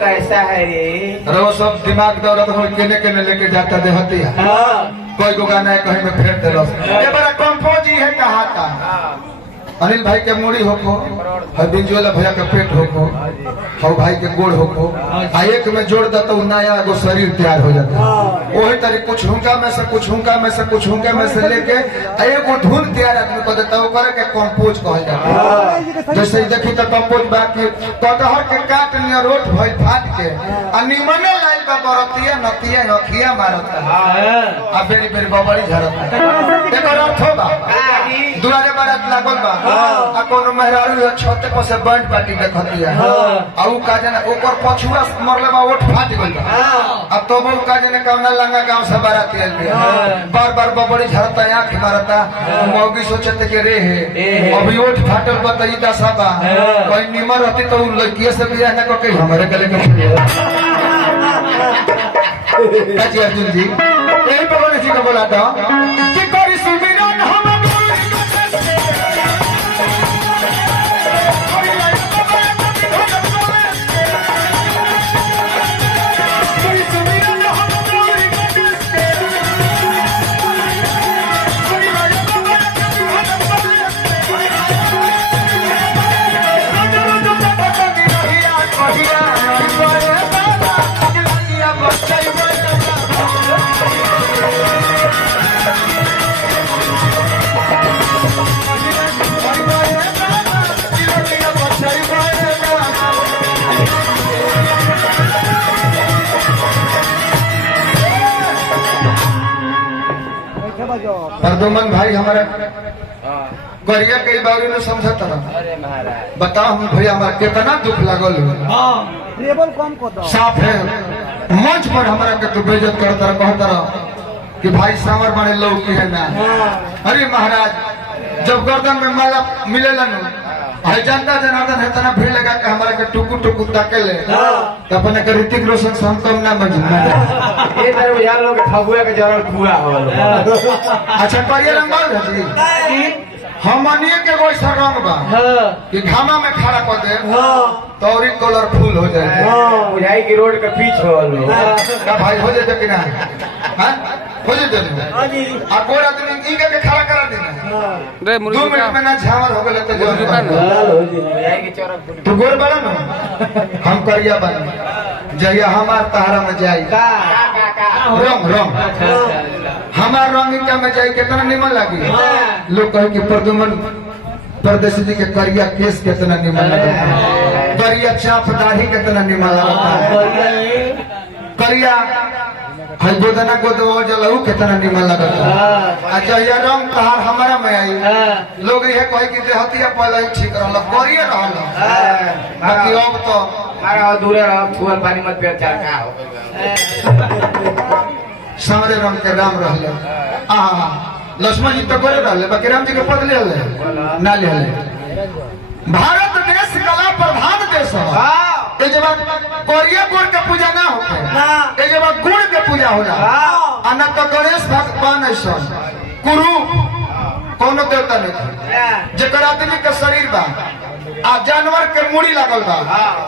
कैसा है ये? अरे वो सब दिमाग दौड़त हो केने केने लेके जाता देहती है। कोई को गाना है कहीं में फेर दे ये बड़ा कंपोज ही है कहा था। अनिल भाई के मूड़ी होको, बिंजुला भैया के पेट होको, और भाई के गोड़ होको, एक में जोड़ दे तो नया एगो शरीर तैयार हो जाता है। वही तरीके कुछ हुंका में से कुछ हुंका में से कुछ हुंका में से लेके एगो धुन तैयार आदमी को देता है, करे के कंपोज कहल जाता है। जैसे देखी तो कंपोज बाकी कटहर के काट लिया रोट भई फाट के निमने लाइल बा बरतिया नतिया नखिया मारता आ बेरी बेरी बबड़ी झरता। एकर अर्थ बा दुआरे बारात लागल बा आ कोनो मेहरारू छत पर से बंड पार्टी देखतिया आ उ का जाने ओकर पछुआ मरले बा ओठ फाट गइल बा आ तब उ का जाने कौना लंगा गांव से बारात आइल बा बार बार बबड़ी झरता आंख मारता। मौगी सोचते के रे है अभी ओठ फाटल बा त ई दशा बा कोई निमर रहती तो उ लड़किए से बियाह न करके हमरे गले के काजी अर्जुन जी यही पवन जी को बोला था कि कोई सुमिरन हम परदुमन भाई हमारे गरिया कई बार में समझता रहा। बताओ हम भैया हमारा कितना दुख लागल साफ है मंच पर हमारा के तू बेइज्जत करता रहा, कहता रहा कि भाई सांवर बड़े लोग की है ना। अरे महाराज जब गर्दन में माला मिलेला न भाई जनता जनार्दन है तना भीड़ लगा के हमारा के टुकु टुकु ताकेले तो अपने के ऋतिक रोशन से हम कम ना मजूना ये तरह यार लोग फगुआ के जरूर पूरा हो। अच्छा करिए रंगल जी हमनिए के कोई सा रंग बा कि घामा में खड़ा कर दे तो और कलरफुल हो जाए बुझाई की रोड के पीछे हो लो का भाई हो जाए कि ना हां हो जाए आ कोई आदमी इनके के खड़ा करा देना रे 2 मिनट में ना झावर हो गले तो जरूर बुझाई की चौरक तू गोर बड़ा ना हम करिया बन जहिया हमार तहरा में जाई रंग रंग हमार रंग क्या में जाई कितना निमन लगी। लोग कहे कि प्रदुमन परदेसी जी के करिया केस कितना निमन लगता है, करिया चाप दाढ़ी कितना निमन लगता है, करिया हई गोदना गोदवा जलहू कितना निमन लगता है। अच्छा ये रंग तहार हमारा में आई लोग ये कहे कि देहतिया पहले ही ठीक रहल करिए रहल बाकी अब तो मारा दूरे रह फूल पानी मत पे चार का हो सारे रंग के राम रहल आहा लक्ष्मण जी तो करे रहले बाकी राम जी के पद ले ले ना ले ले। भारत देश कला प्रधान देश है। ये जब कोरिया गुड़ के पूजा ना होते ये जब गुड़ के पूजा होला अन तो गणेश भगवान ऐसा गुरु कोनो देवता नहीं जेकर आदमी के शरीर बा आ जानवर के मुड़ी लागल बा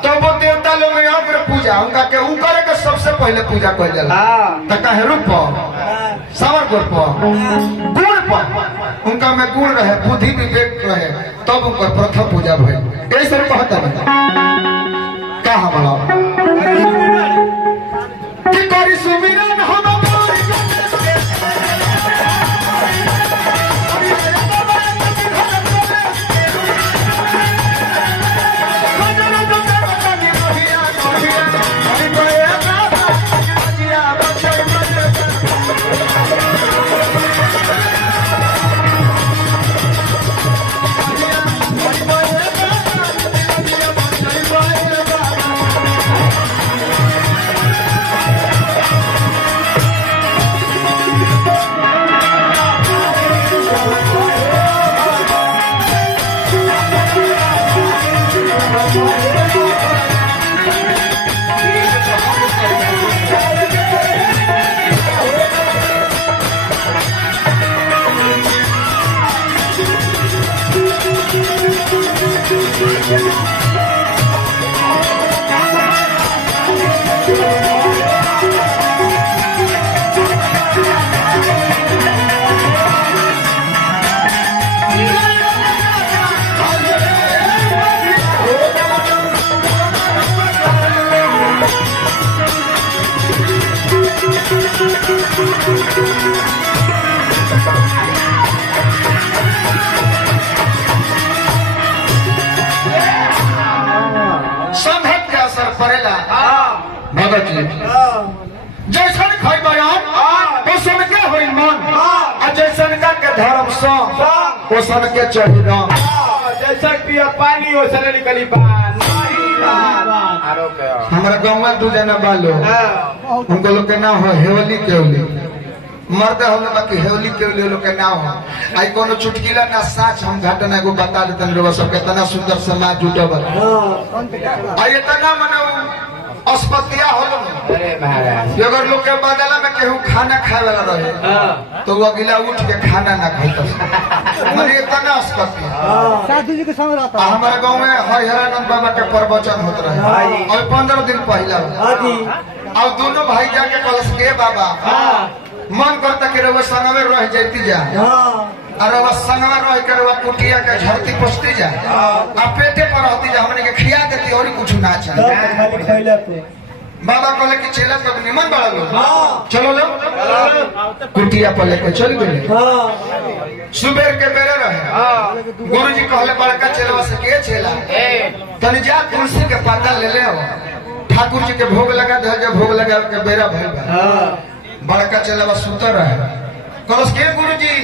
तो वो देवता लोग में अग्र पूजा उनका के उनकर के सबसे पहले पूजा कइल जाला त काहे रूप सावर गुड़ पर गुड़ पर उनका में गुण रहे बुद्धि विवेक रहे तब उनकर प्रथम पूजा भइल। ऐसे कहता है का हमरा कि करी सुमिरन हम संघत के असर पड़ेला भगत जी जैसन खाई बयान वैसन के होई मन आ जैसन का के धर्म सो वैसन के चढ़ी राम जैसा पिया पानी हो सने निकली बात हमारा गाँव में 2 जना बालो उनको लोग के नाम हो हेवली केवली मर्द हम बाकी हेवली केवली लोग के नाम हो आई कोनो चुटकीला ना साच हम घटना को बता देते हैं सब कितना सुंदर समाज जुटब आई इतना मने अस्पतिया होलो अरे महाराज अगर लोग के बदला में केहू खाना खाए वाला रहे तो वो अगला उठ के खाना ना खाता मने इतना अस्पतिया साधु जी के संग रहता हमारे गांव में हरिहरानंद बाबा के प्रवचन होत रहे और 15 दिन पहला और दोनों भाई जाके कलश के बाबा मन करता कि रउआ संगवे रह जाती जा और रउआ संगवे रह के रउआ कुटिया के झरती पसती जा आ पेटे पर रहती जा हमने के खिया देती और कुछ ना चाहिए बाबा कहले कि चेला सब निमन बड़ा लोग चलो लो कुटिया पर लेके चल गए सुबह के बेरे रहे गुरुजी कहले बड़का चेलवा से के चेला तनी जा तुलसी के पत्ता ले ले ठाकुर जी के भोग लगा दे जब भोग लगा के बेरा भइल बड़का चेलवा सुतर रहे कहलस के गुरुजी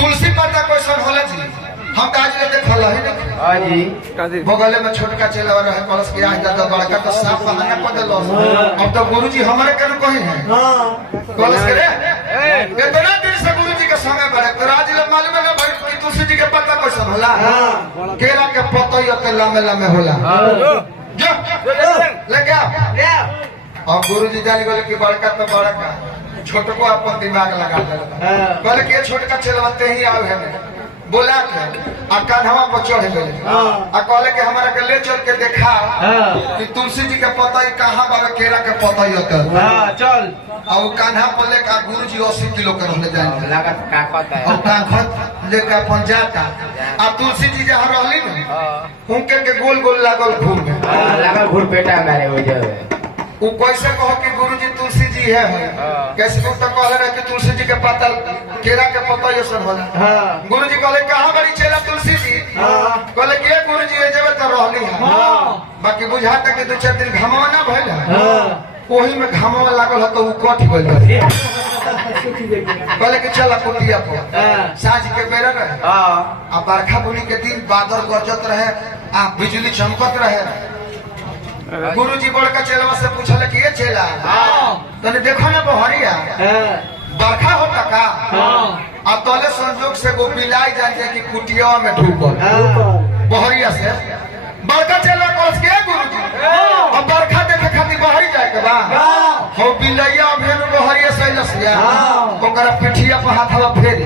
तुलसी पत्ता कैसन होला जी हम तो आज ले देखल है नहीं हां जी बगल में छोटका चेलवा रहे कहलस के आज दादा बड़का तो साफ बहाना कर देलो अब तो गुरुजी हमारे के कहीं है कहलस के रे इतना दिन से गुरुजी के समय बड़े तो आज ले मालूम है भाई कि तुलसी जी के पत्ता कैसन होला केला के पत्ता ये लंबे लंबे होला जो ले गया अब गुरुजी जानी बोले कि बड़का तो बड़का छोटको अपन दिमाग लगा दिया कहले कि छोटका चलवाते ही आव है बोला के आ कान्हवा पर चढ़ गए आ कहले कि हमारा के ले चल के देखा कि तुलसी जी के पता कहाँ बाबा केरा के पता होता चल और कान्हा पर लेकर गुरुजी 80 किलो के रहले जाए लागत का कहता है और काखत लेकर अपन जाता आ तुलसी जी जहाँ रहली ना उनके के गोल गोल लागल घूम लागल घूर पेटा मारे हो जाए वो कैसे कहो कि गुरुजी तुलसी जी है कैसे लोग तो कहले रहे कि तुलसी जी के पत्ता केरा के पत्ता ये सब होला गुरुजी कहले कहाँ बड़ी चेला तुलसी जी कहले कि गुरुजी ये जब तो रहली है बाकी बुझाता कि 2-4 दिन घमवा ना भइल है ओही में घमवा लागल है तो वो कट गइल कहले कि चला कुटिया पर साँझ के बेरा रहे आ बरखा बुनी के दिन बादल गरजत रहे आ बिजली चमकत रहे गुरुजी बड़का चेलवा से पूछले कि ये चेला तने देखो ना बहरिया बरखा होता का अब तोले संजोग से वो बिलाई जाए कि कुटिया में ढूकल बहरिया से बड़का चेला कस के गुरुजी अब बरखा देखे खातिर बहरी जाए के बा हो बिलैया अभिन बहरिया से लसिया ओकरा पिठिया पर हाथवा फेर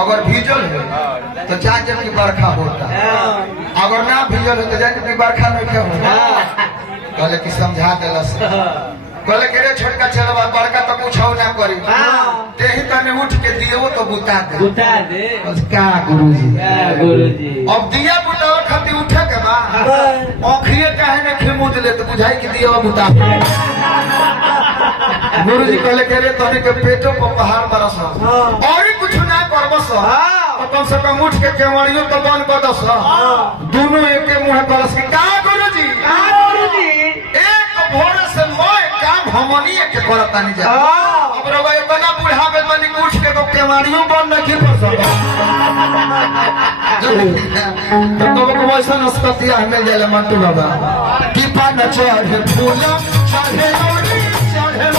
अगर भीजल है तो जान जब की बरखा होता अगर ना भीजल है तो जान जब की बरखा नहीं क्या होता कहले कि समझा देलस कहले कि रे छोटका चलवा बड़का तो कुछ हो ना करी तेही तने उठ के दियो तो बुता दे का गुरुजी अब दिया बुतावा खातिर उठे के बा आँखिए काहे ने खिमुद ले तो बुझाई कि दिया बुता गुरुजी कहले कि रे तने के पेटो पर पहाड़ बरस और कुछ ना करबस कम से कम उठ के केवड़ियो तो बन बदस दोनों एक मुंह बरस के का गुरुजी एक भोर से मैं काम हमनी के करता नहीं जा अब रवा इतना बुढ़ा गइल बनी उठ के तो केवड़ियो बन नहीं कर सकता तो को वैसा नस्पतिया हमें जेले मंटू बाबा की पान चढ़े फूल चढ़े चढ़े